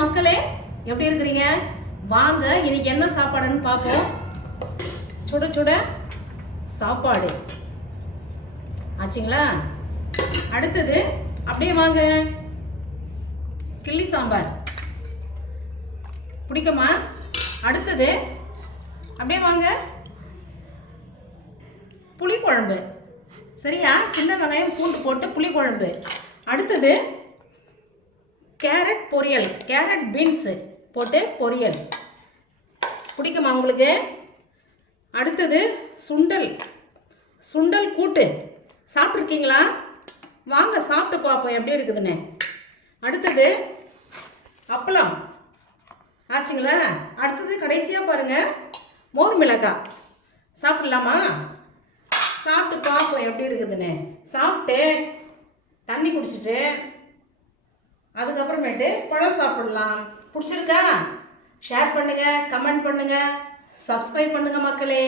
மக்களே, எப்படி இருக்கிறீங்க? வாங்க இன்னைக்கு என்ன சாப்பாடுன்னு பார்ப்போம். சுட சுட சாப்பாடு ஆச்சுங்களா? அடுத்தது அப்படியே வாங்க, கிள்ளி சாம்பார் பிடிக்குமா? அடுத்தது அப்படியே வாங்க, புளிக்குழம்பு. சரியா? சின்ன வெங்காயம் பூண்டு போட்டு புளிக்குழம்பு. அடுத்தது கேரட் பொரியல், கேரட் பீன்ஸு போட்டு பொரியல். பிடிக்குமா உங்களுக்கு? அடுத்தது சுண்டல், சுண்டல் கூட்டு. சாப்பிட்ருக்கீங்களா? வாங்க சாப்பிட்டு பார்ப்போம் எப்படி இருக்குதுன்னு. அடுத்தது அப்பளம் ஆச்சுங்களா? அடுத்தது கடைசியாக பாருங்கள், மோர் மிளகாய். சாப்பிட்லாமா? சாப்பிட்டு பார்ப்போம் எப்படி இருக்குதுன்னு. சாப்பிட்டு தண்ணி குடிச்சிட்டு அதுக்கப்புறமேட்டு பழம் சாப்பிடலாம். பிடிச்சிருக்கா? ஷேர் பண்ணுங்கள், கமெண்ட் பண்ணுங்கள், சப்ஸ்கிரைப் பண்ணுங்கள் மக்களே.